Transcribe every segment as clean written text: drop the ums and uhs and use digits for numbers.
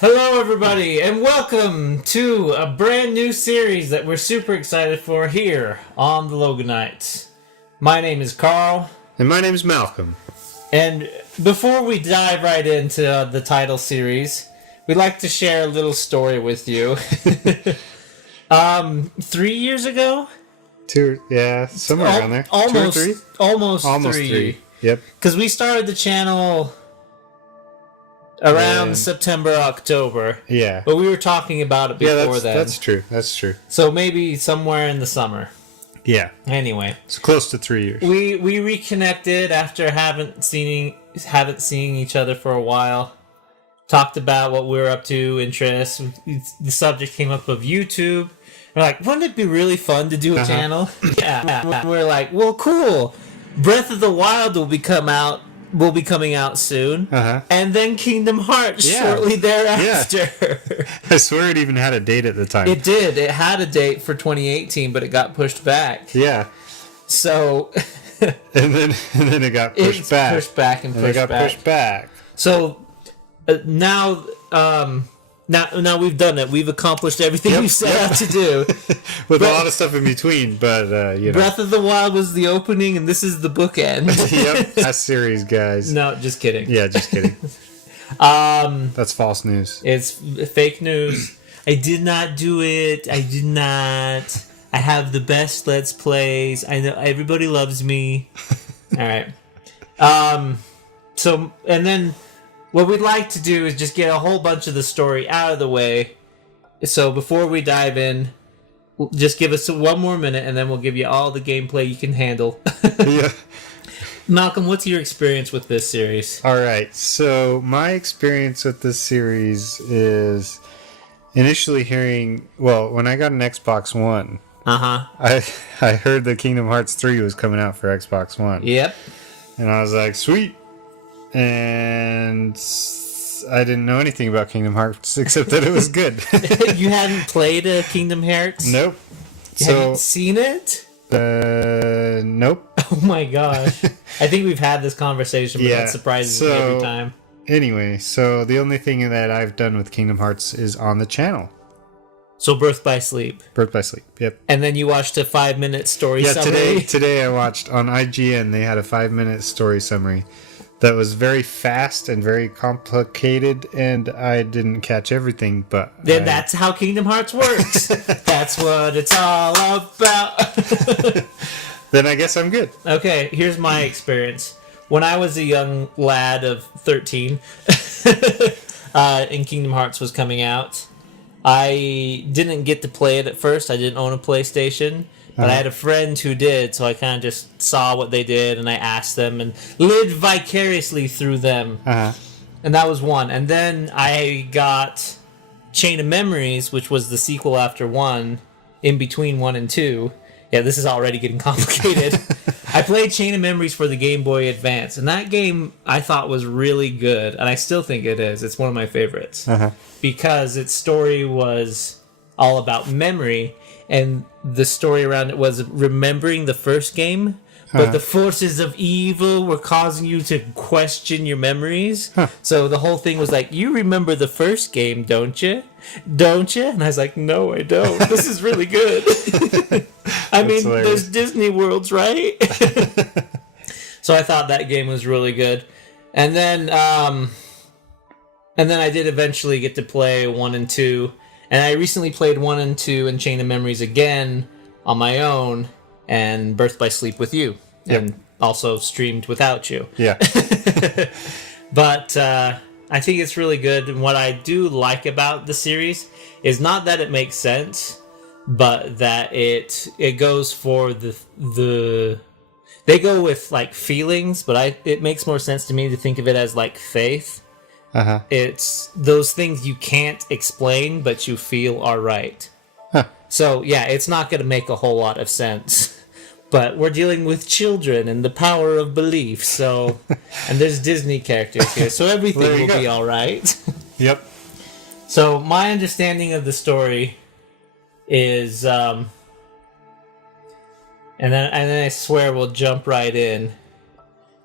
Hello, everybody, and welcome to a brand new series that we're super excited for here on the Loganites. My name is Carl. And my name is Malcolm. And before we dive right into the title series, we'd like to share a little story with you. 3 years ago? Somewhere around there. Almost, 2 or 3? Almost Almost three. Yep. Because we started the channel around September, October. Yeah. But we were talking about it before then. That's true. That's true. So maybe somewhere in the summer. Yeah. Anyway. It's close to 3 years. We reconnected after haven't seen each other for a while. Talked about what we were up to, interests. The subject came up of YouTube. We're like, wouldn't it be really fun to do a channel? Yeah. We're like, well, cool. Breath of the Wild will be coming out soon. And then Kingdom Hearts shortly thereafter. Yeah. I swear it even had a date at the time. It did. It had a date for 2018, but it got pushed back. Yeah. So and then it got pushed back. Pushed back. Pushed back. So now we've done it. We've accomplished everything we set out to do. With a lot of stuff in between, but Breath of the Wild was the opening, and this is the bookend. Yep. Last series, guys. No, just kidding. Yeah, just kidding. That's false news. It's fake news. I did not do it. I did not. I have the best Let's Plays. I know everybody loves me. All right. So, and then what we'd like to do is just get a whole bunch of the story out of the way. So before we dive in, just give us one more minute, and then we'll give you all the gameplay you can handle. Yeah. Malcolm, what's your experience with this series? All right. So my experience with this series is initially hearing, when I got an Xbox One, I heard that Kingdom Hearts 3 was coming out for Xbox One. Yep. And I was like, sweet. And I didn't know anything about Kingdom Hearts except that it was good. You hadn't played Kingdom Hearts? Nope. Have you seen it? Nope. Oh my gosh. I think we've had this conversation, but that surprises me every time. Anyway, so the only thing that I've done with Kingdom Hearts is on the channel. So Birth by Sleep. Birth by Sleep, yep. And then you watched a 5-minute story summary? Yeah, today I watched on IGN, they had a 5-minute story summary that was very fast and very complicated, and I didn't catch everything, but... Then that's how Kingdom Hearts works. That's what it's all about. Then I guess I'm good. Okay, here's my experience. When I was a young lad of 13, and Kingdom Hearts was coming out, I didn't get to play it at first. I didn't own a PlayStation. But I had a friend who did, so I kind of just saw what they did, and I asked them and lived vicariously through them. And that was one. And then I got Chain of Memories, which was the sequel after 1, in between 1 and 2. Yeah, this is already getting complicated. I played Chain of Memories for the Game Boy Advance, and that game I thought was really good, and I still think it is. It's one of my favorites. Because its story was all about memory, and the story around it was remembering the first game, but the forces of evil were causing you to question your memories. So the whole thing was like, you remember the first game, don't you? Don't you? And I was like, no, I don't. This is really good. I mean, there's Disney Worlds, right? So I thought that game was really good. And then I did eventually get to play 1 and 2. And I recently played 1 and 2 and Chain of Memories again on my own, and Birth by Sleep with you. And also streamed without you. Yeah. But I think it's really good. And what I do like about the series is not that it makes sense, but that it goes for the they go with like feelings, but it makes more sense to me to think of it as like faith. It's those things you can't explain, but you feel are right. So, yeah, it's not going to make a whole lot of sense. But we're dealing with children and the power of belief, so... And there's Disney characters here, so everything will be all right. Yep. So, my understanding of the story is... And then I swear we'll jump right in,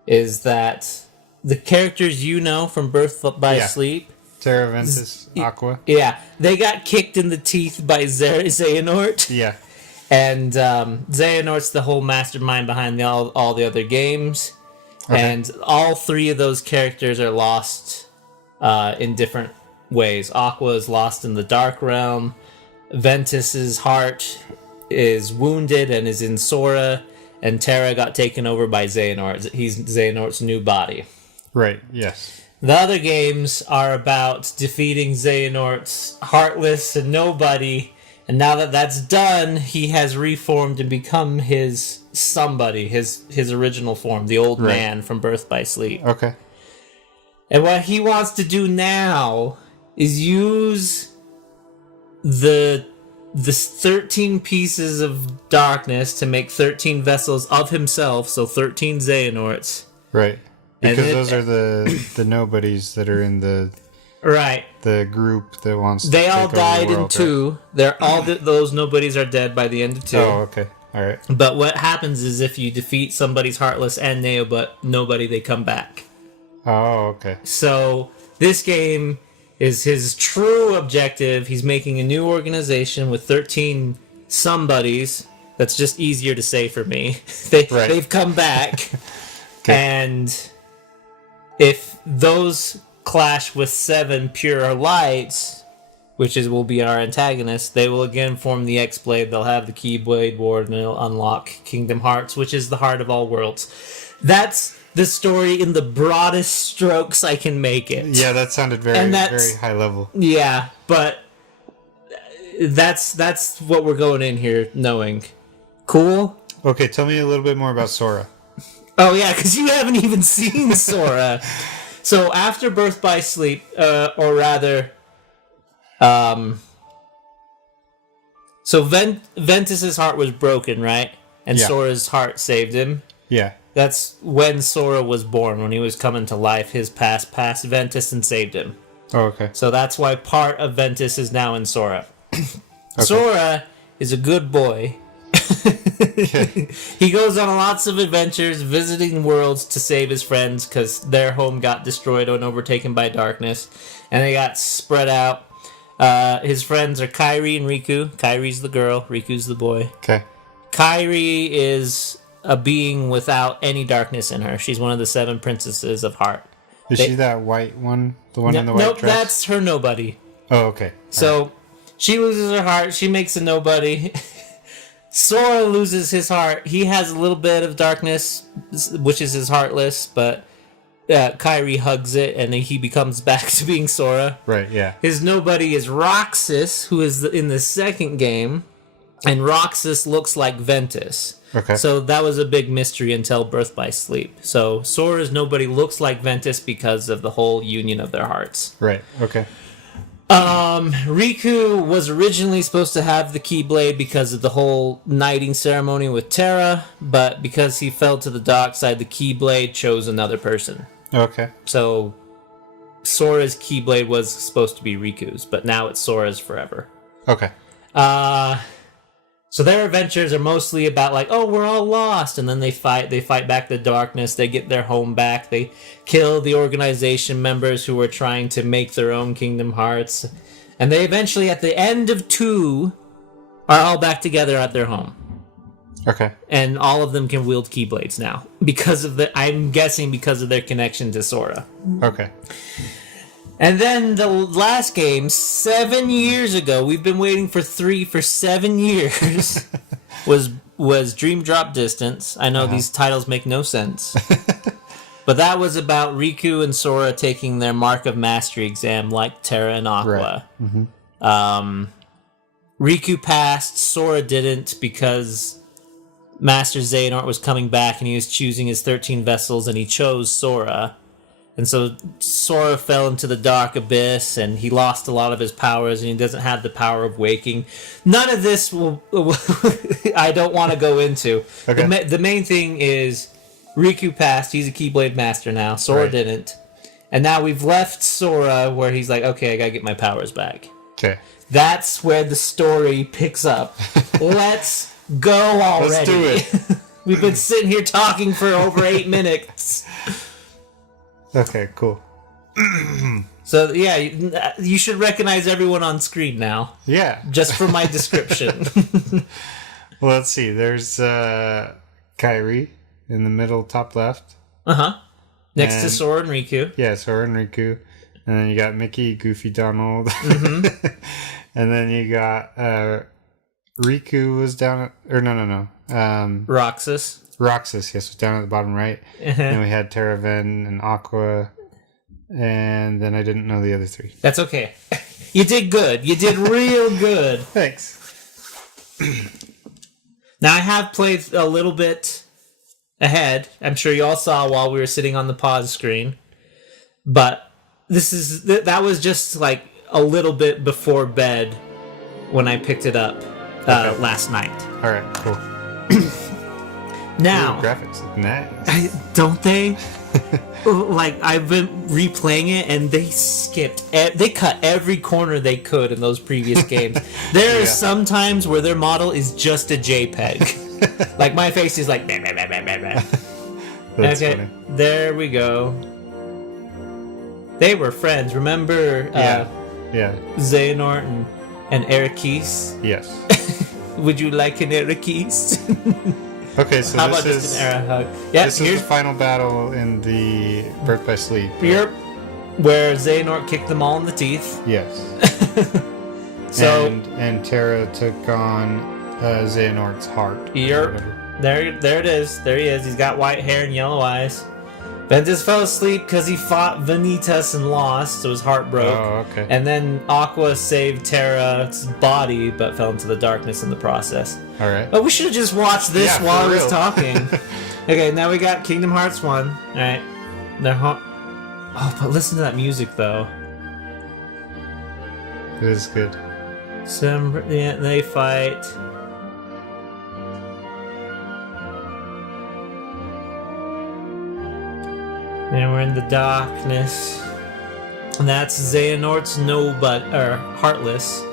is that the characters you know from Birth by Sleep Terra, Ventus, Aqua. Yeah, they got kicked in the teeth by Xehanort. Yeah. And Xehanort's the whole mastermind behind all the other games. Okay. And all three of those characters are lost in different ways. Aqua is lost in the Dark Realm. Ventus's heart is wounded and is in Sora. And Terra got taken over by Xehanort. He's Xehanort's new body. Right, yes. The other games are about defeating Xehanort's Heartless and Nobody. And now that that's done, he has reformed and become his somebody, his original form, the old man from Birth by Sleep. Okay. And what he wants to do now is use the 13 pieces of darkness to make 13 vessels of himself, so 13 Xehanorts. Right. Because those are the nobodies that are in the group that wants to They all take died over the world, in 2. Right? They're all those nobodies are dead by the end of 2. Oh, okay. All right. But what happens is if you defeat somebody's Heartless and Nobody, they come back. Oh, okay. So this game is his true objective. He's making a new organization with 13 somebodies. That's just easier to say for me. They've come back. Okay. And if those clash with 7 pure lights, which will be our antagonist, they will again form the X-Blade. They'll have the Keyblade Ward, and they'll unlock Kingdom Hearts, which is the heart of all worlds. That's the story in the broadest strokes I can make it. Yeah, that sounded very high level. Yeah, but that's what we're going in here knowing. Cool? Okay, tell me a little bit more about Sora. Oh, yeah, because you haven't even seen Sora. So after Birth by Sleep, or rather... So Ventus's heart was broken, right? And Sora's heart saved him. Yeah. That's when Sora was born, when he was coming to life. His past Ventus and saved him. Oh, okay. So that's why part of Ventus is now in Sora. Okay. Sora is a good boy. He goes on lots of adventures, visiting worlds to save his friends because their home got destroyed and overtaken by darkness, and they got spread out. His friends are Kairi and Riku. Kairi's the girl, Riku's the boy. Okay. Kairi is a being without any darkness in her. She's one of the 7 princesses of heart. Is she that white one? The one in the white dress? Nope, that's her nobody. Oh, okay. So she loses her heart. She makes a nobody. Sora loses his heart. He has a little bit of darkness, which is his Heartless, but Kairi hugs it, and he becomes back to being Sora. Right, yeah. His nobody is Roxas, who is in the second game, and Roxas looks like Ventus. Okay. So that was a big mystery until Birth by Sleep. So Sora's nobody looks like Ventus because of the whole union of their hearts. Right, okay. Riku was originally supposed to have the Keyblade because of the whole knighting ceremony with Terra, but because he fell to the dark side, the Keyblade chose another person. Okay. So Sora's Keyblade was supposed to be Riku's, but now it's Sora's forever. Okay. So their adventures are mostly about like, oh, we're all lost, and then they fight back the darkness, they get their home back, they kill the organization members who were trying to make their own Kingdom Hearts, and they eventually, at the end of 2, are all back together at their home. Okay. And all of them can wield Keyblades now, I'm guessing because of their connection to Sora. Okay. And then the last game, 7 years ago, we've been waiting for 3 for 7 years, was Dream Drop Distance. I know these titles make no sense. But that was about Riku and Sora taking their Mark of Mastery exam like Terra and Aqua. Right. Mm-hmm. Riku passed, Sora didn't because Master Xehanort was coming back and he was choosing his 13 vessels and he chose Sora. And so Sora fell into the dark abyss, and he lost a lot of his powers, and he doesn't have the power of waking. None of this I don't want to go into. Okay. The main thing is Riku passed. He's a Keyblade Master now. Sora didn't. And now we've left Sora where he's like, okay, I gotta get my powers back. Okay. That's where the story picks up. Let's go already. Let's do it. We've been sitting here talking for over 8 minutes. Okay, cool. So, yeah, you should recognize everyone on screen now. Yeah. Just for my description. Well, let's see. There's Kairi in the middle, top left. Uh-huh. Next to Sora and Riku. Yeah, Sora and Riku. And then you got Mickey, Goofy, Donald. Mm-hmm. And then you got Riku was down at... Or no. Roxas, yes, was down at the bottom right. Uh-huh. And we had Terraven and Aqua. And then I didn't know the other three. That's okay. You did good. You did real good. Thanks. Now, I have played a little bit ahead. I'm sure you all saw while we were sitting on the pause screen. But that was just like a little bit before bed when I picked it up last night. All right, cool. Now, ooh, graphics look nice. Don't they? Like, I've been replaying it, and they they cut every corner they could in those previous games. There are some times where their model is just a JPEG. Like, my face is like... That's okay, funny. There we go. They were friends, remember? Yeah. Xehanort and Erikis? Yes. Would you like an Erikis? Okay, so how about just an era hug? Yeah, this is the final battle in the Birth by Sleep. Yep. Where Xehanort kicked them all in the teeth. Yes. So and Terra took on Xehanort's heart. Yep. There it is. There he is. He's got white hair and yellow eyes. Ventus fell asleep because he fought Vanitas and lost, so his heart broke. Oh, okay. And then Aqua saved Terra's body, but fell into the darkness in the process. All right. But we should have just watched this while I was talking. Okay, now we got Kingdom Hearts 1. All right. Oh, but listen to that music, though. It is good. They fight... And we're in the darkness. And that's Xehanort's Heartless.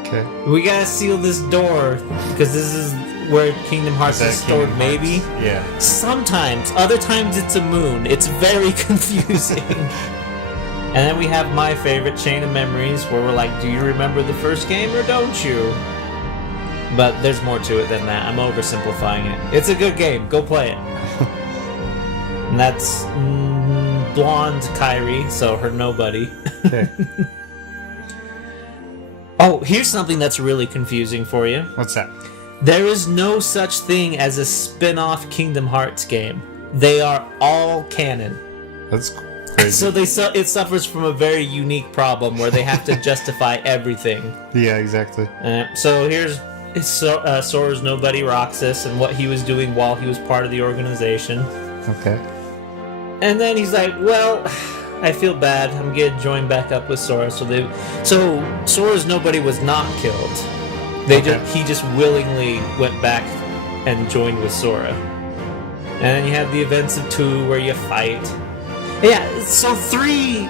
Okay. We gotta seal this door, because this is where Kingdom Hearts is stored, maybe? Yeah. Sometimes. Other times it's a moon. It's very confusing. And then we have my favorite Chain of Memories, where we're like, do you remember the first game or don't you? But there's more to it than that. I'm oversimplifying it. It's a good game. Go play it. And that's blonde Kairi, so her nobody. Okay. Oh, here's something that's really confusing for you. What's that? There is no such thing as a spin-off Kingdom Hearts game. They are all canon. That's crazy. So it suffers from a very unique problem where they have to justify everything. Yeah, exactly. So here's Sora's nobody Roxas and what he was doing while he was part of the organization. Okay. And then he's like, well, I feel bad. I'm gonna join back up with Sora. So Sora's nobody was not killed. He just willingly went back and joined with Sora. And then you have the events of 2 where you fight. Yeah, so 3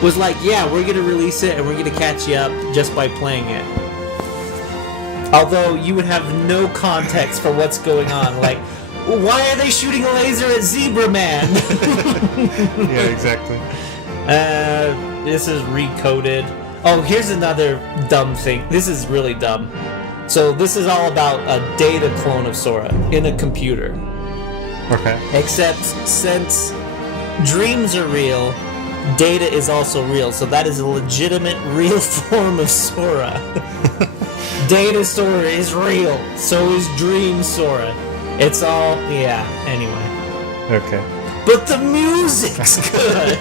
was like, yeah, we're gonna release it and we're gonna catch you up just by playing it. Although you would have no context for what's going on, like, why are they shooting a laser at Zebra Man? Yeah, exactly. This is recoded. Oh, here's another dumb thing. This is really dumb. So this is all about a data clone of Sora in a computer. Okay. Except since dreams are real, data is also real. So that is a legitimate, real form of Sora. Data Sora is real. So is Dream Sora. It's all, yeah, anyway. Okay. But the music's good!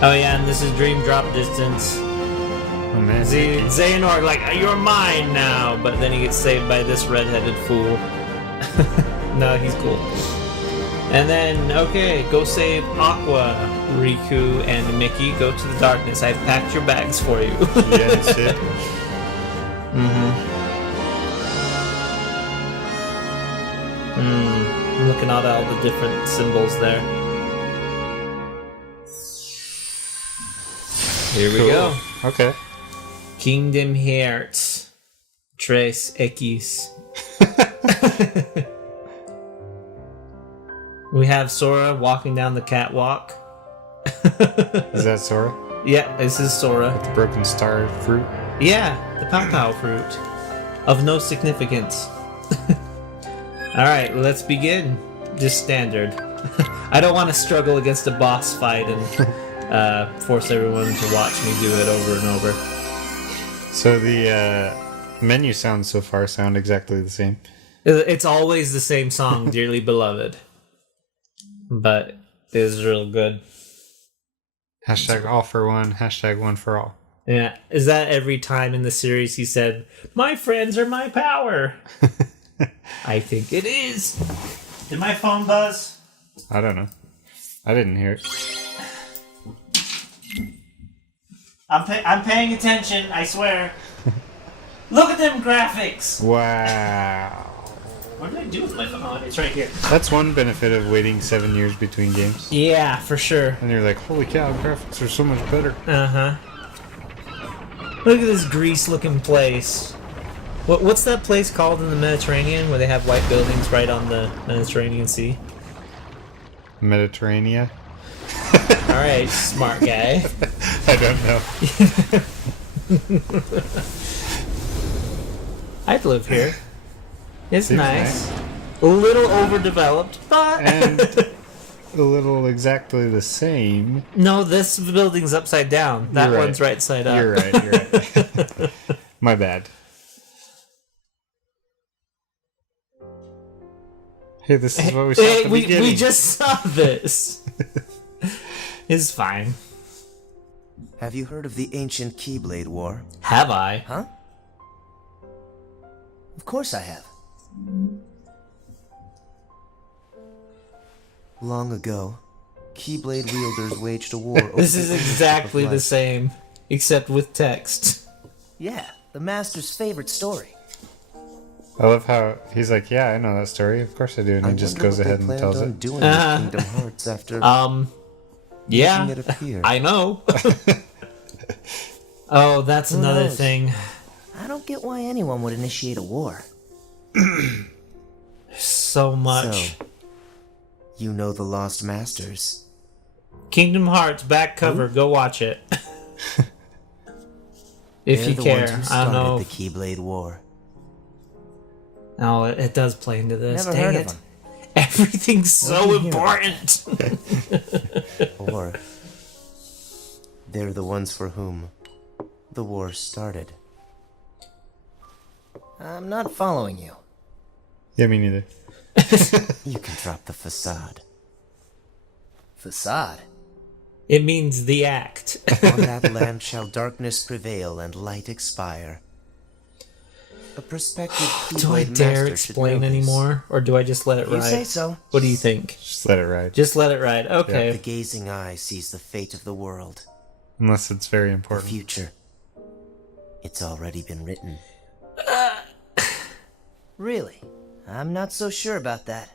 Oh yeah, and this is Dream Drop Distance. Oh man. Xehanort, like, you're mine now! But then he gets saved by this redheaded fool. No, he's cool. And then, okay, go save Aqua, Riku, and Mickey. Go to the darkness. I've packed your bags for you. Yes, it. I'm looking at all the different symbols there. Here we go. Okay. Kingdom Hearts. Tres X. We have Sora walking down the catwalk. Is that Sora? Yeah, this is Sora. The broken star fruit? Yeah, the pow fruit. Of no significance. Alright, let's begin. Just standard. I don't want to struggle against a boss fight and force everyone to watch me do it over and over. So the menu sounds so far sound exactly the same. It's always the same song, Dearly Beloved. But it is real good. Hashtag all for one, hashtag one for all. Yeah, is that every time in the series he said, "My friends are my power"? I think it is. Did my phone buzz? I don't know. I didn't hear it. I'm paying attention, I swear. Look at them graphics! Wow. What did I do with my phone? Oh, it's right here. That's one benefit of waiting 7 years between games. Yeah, for sure. And you're like, holy cow, graphics are so much better. Uh-huh. Look at this Greece-looking place. What's that place called in the Mediterranean where they have white buildings right on the Mediterranean Sea? Mediterranean? Alright, smart guy. I don't know. I'd live here. It's Seems nice. A little overdeveloped, but... And a little exactly the same. No, this building's upside down. That You're right. one's right side up. You're right. My bad. Hey, this is what we saw at the beginning. We just saw this. It's fine. Have you heard of the ancient Keyblade War? Have I? Huh? Of course I have. Long ago, Keyblade wielders waged a war over This is the exactly of the life. same, except with text. Yeah, the master's favorite story. I love how he's like, yeah, I know that story. Of course I do. And he just goes ahead and tells it. Doing with Kingdom Hearts after Yeah, making it appear. I know. Oh, that's Who another knows? thing. I don't get why anyone would initiate a war. So much. So, you know the Lost Masters. Kingdom Hearts back cover. Go watch it. If They're you the care. ones who I don't started know. the Keyblade War. Oh, it does play into this. Never Dang heard it. of them. Everything's so What do you hear about important. Or they're the ones for whom the war started. I'm not following you. Yeah, me neither. You can drop the facade. Facade? It means the act. On that land shall darkness prevail and light expire. A prospective Do I Keyblade dare master should explain know this. anymore? Or do I just let it You ride? say so. What do you think? Just let it ride. Just let it ride. The Okay. gazing eye sees the fate of the world. Unless it's very The important. future. It's already been written. Really? I'm not so sure about that.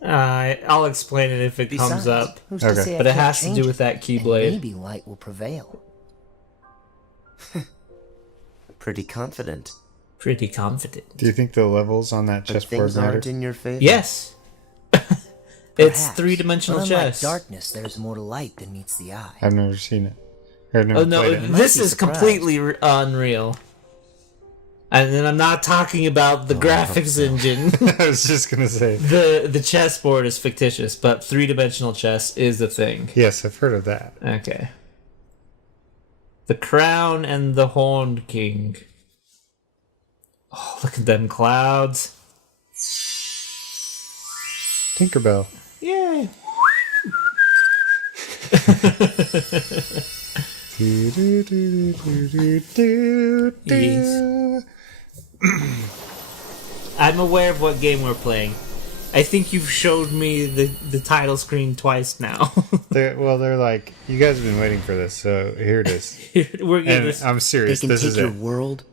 I'll explain it if it comes Besides, up. who's Okay. to say I But it can't has to change do it? with that And Keyblade. maybe light will prevail. Pretty confident. Pretty confident. Do you think the levels on that But chessboard things matter? aren't in your favor. Yes. It's Perhaps. three-dimensional But unlike chess. darkness, there's more to light than meets the eye. I've never seen it. I've never Oh no, played it. this be is surprised. completely unreal. And then I'm not talking about the graphics engine. I was just gonna say. The chessboard is fictitious, but three-dimensional chess is the thing. Yes, I've heard of that. Okay. The Crown and the Horned King. Oh, look at them clouds. Tinkerbell. Yay. Yes. I'm aware of what game we're playing. I think you've showed me the title screen twice now. They're like, you guys have been waiting for this, so here it is. We're getting And this. I'm They serious. can This take is your it. world.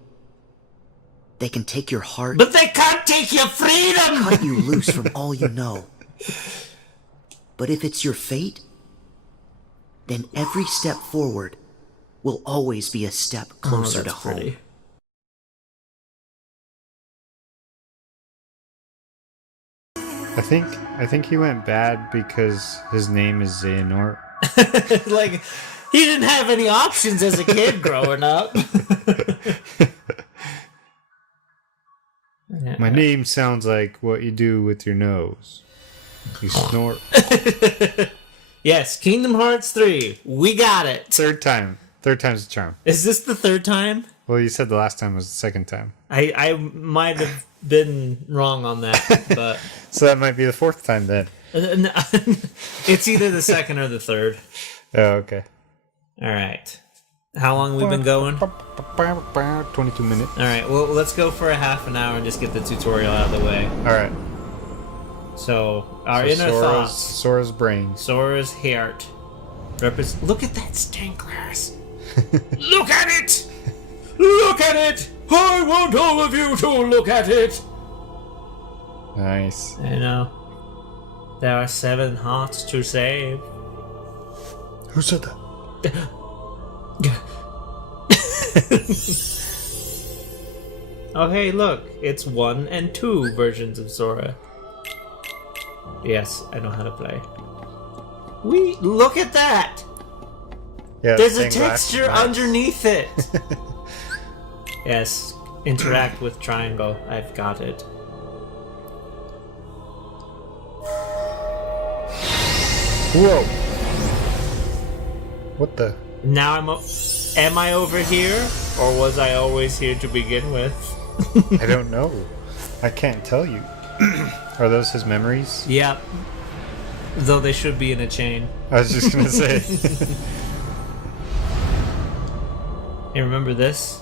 They can take your heart, But they can't take your freedom! cut you loose from all you know. But if it's your fate, then every step forward will always be a step closer to that's home. pretty. I think I think he went bad because his name is Xehanort. Like, he didn't have any options as a kid growing up. My name sounds like what you do with your nose. You snort. Yes, Kingdom Hearts 3. We got it. Third time. Third time's the charm. Is this the third time? Well, you said the last time was the second time. I might have been wrong on that, but... So that might be the fourth time then. It's either the second or the third. Oh, okay. All right. How long we've been going? 22 minutes. All right. Well, let's go for a half an hour and just get the tutorial out of the way. All right. So our inner Sora's, thoughts. Sora's brain. Sora's heart. Look at that stained glass. Look at it. Look at it. I want all of you to look at it. Nice. I know. There are 7 hearts to save. Who said that? Oh, hey, look. It's 1 and 2 versions of Sora. Yes, I know how to play. Look at that! Yeah, There's a stained glass. texture Nice. underneath it. Yes, interact with triangle. I've got it. Whoa! What the? Now am I over here, or was I always here to begin with? I don't know. I can't tell you. Are those his memories? Yep. Though they should be in a chain. I was just gonna say. Hey, remember this?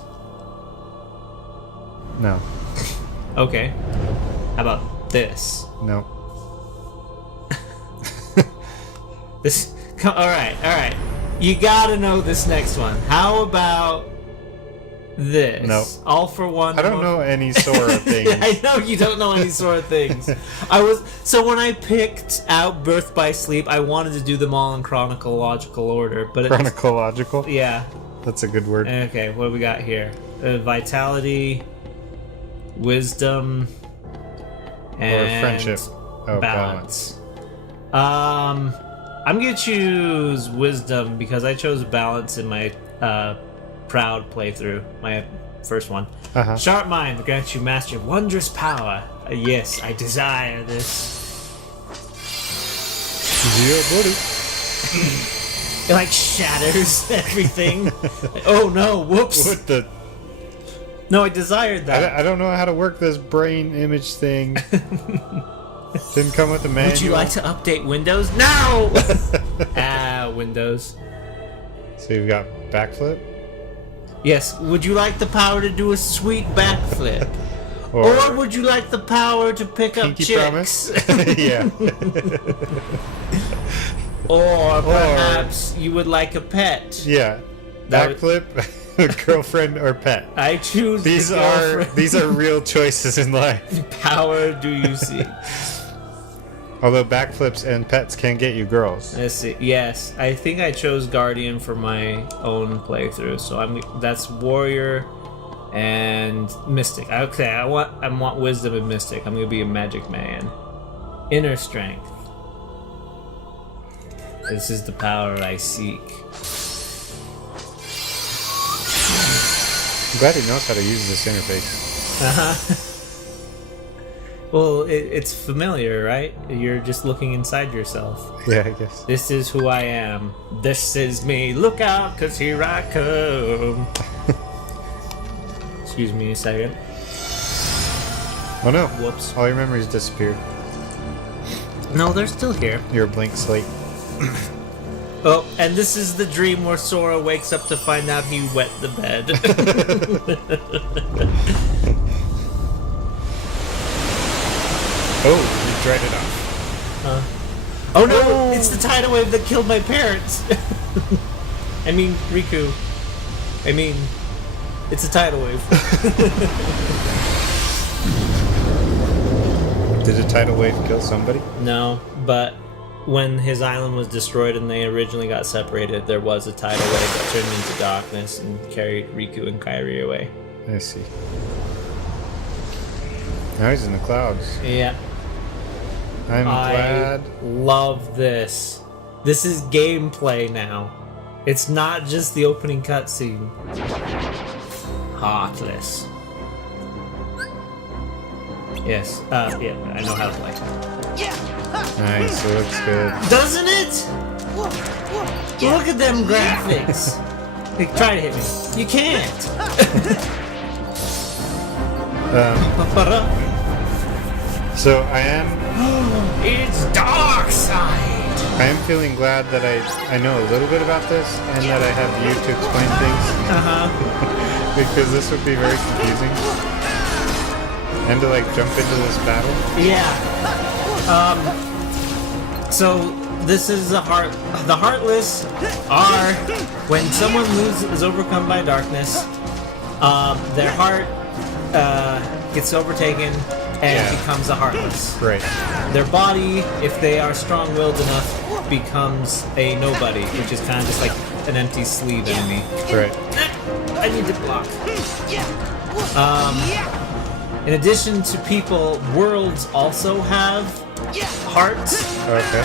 No. Okay. How about this? No. This. All right. You gotta know this next one. How about this? No. All for one. I don't know any Sora things. Yeah, I know you don't know any sort of things. So when I picked out Birth by Sleep, I wanted to do them all in chronological order, but Chronological? yeah. That's a good word. Okay, what do we got here? Vitality, wisdom, and friendship. Oh, balance. I'm gonna choose wisdom because I chose balance in my proud playthrough, my first one. Uh-huh. Sharp mind grants you mastery of wondrous power. Yes, I desire this. Yeah, buddy. It like shatters everything. Oh no! Whoops! What the? No, I desired that. I don't know how to work this brain image thing. Didn't come with a manual. Would you like to update Windows? No! Windows. So you've got backflip? Yes, would you like the power to do a sweet backflip? Or would you like the power to pick up Pinky chicks? promise? Yeah. Or perhaps you would like a pet. Yeah. That Backflip, girlfriend, or pet. I choose These the are girlfriend. real choices in life. Power do you see? Although backflips and pets can get you girls. Let's see. Yes, I think I chose Guardian for my own playthrough. So that's Warrior and Mystic. Okay, I want Wisdom and Mystic. I'm gonna be a Magic Man. Inner Strength. This is the power I seek. I'm glad he knows how to use this interface. Uh-huh. Well, it's familiar, right? You're just looking inside yourself. Yeah, I guess. This is who I am. This is me. Look out, 'cause here I come. Excuse me a second. Oh no. Whoops. All your memories disappeared. No, they're still here. You're a blank slate. Oh, and this is the dream where Sora wakes up to find out he wet the bed. Oh, you dried it off. Oh no! It's the tidal wave that killed my parents! I mean, Riku. It's a tidal wave. Did a tidal wave kill somebody? No, but when his island was destroyed and they originally got separated, there was a tidal wave that turned into darkness and carried Riku and Kairi away. I see. Now he's in the clouds. Yeah. I'm glad. I love this. This is gameplay now. It's not just the opening cutscene. Heartless. Yes. Yeah, I know how to play. Nice, it looks good. Doesn't it? Look at them graphics. Hey, try to hit me. You can't. So I am. It's dark side. I am feeling glad that I know a little bit about this and that I have you to explain things. Because this would be very confusing. And to like jump into this battle. Yeah. So this is the Heartless are when someone is overcome by darkness, their heart gets overtaken and becomes a Heartless. Right. Their body, if they are strong-willed enough, becomes a nobody, which is kind of just like an empty sleeve enemy. Right. I need to block. In addition to people, worlds also have hearts. Okay.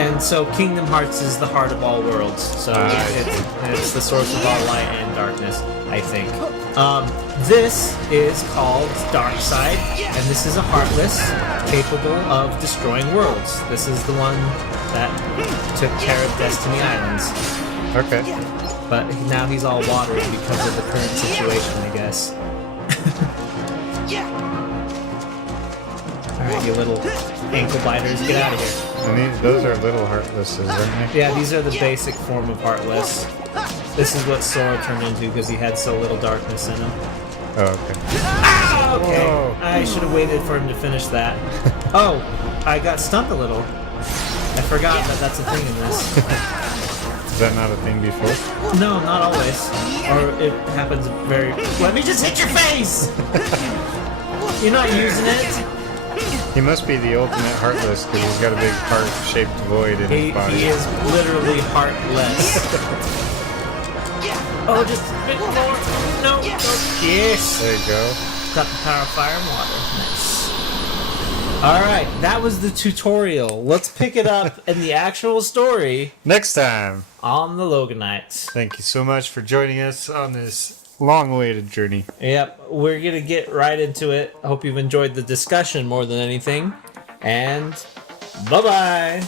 And so Kingdom Hearts is the heart of all worlds. So it's the source of all light and darkness, I think. This is called Dark Side, and this is a Heartless capable of destroying worlds. This is the one that took care of Destiny Islands. Okay. But now he's all watery because of the current situation, I guess. Alright, you little ankle biters, get out of here. And those are little Heartlesses, aren't they? Yeah, these are the basic form of Heartless. This is what Sora turned into because he had so little darkness in him. Oh, okay. Ah, okay. Whoa. I should have waited for him to finish that. Oh, I got stunned a little. I forgot that that's a thing in this. Is that not a thing before? No, not always. Or it happens very... Let me just hit your face! You're not using it? He must be the ultimate Heartless because he's got a big heart-shaped void in his body. He is literally heartless. Oh, just a bit more. No. Yes. There you go. Got the power of fire and water. Nice. Alright, that was the tutorial. Let's pick it up in the actual story Next time. on the Loganites. Thank you so much for joining us on this long-awaited journey. Yep, we're gonna get right into it. I hope you've enjoyed the discussion more than anything. And bye-bye.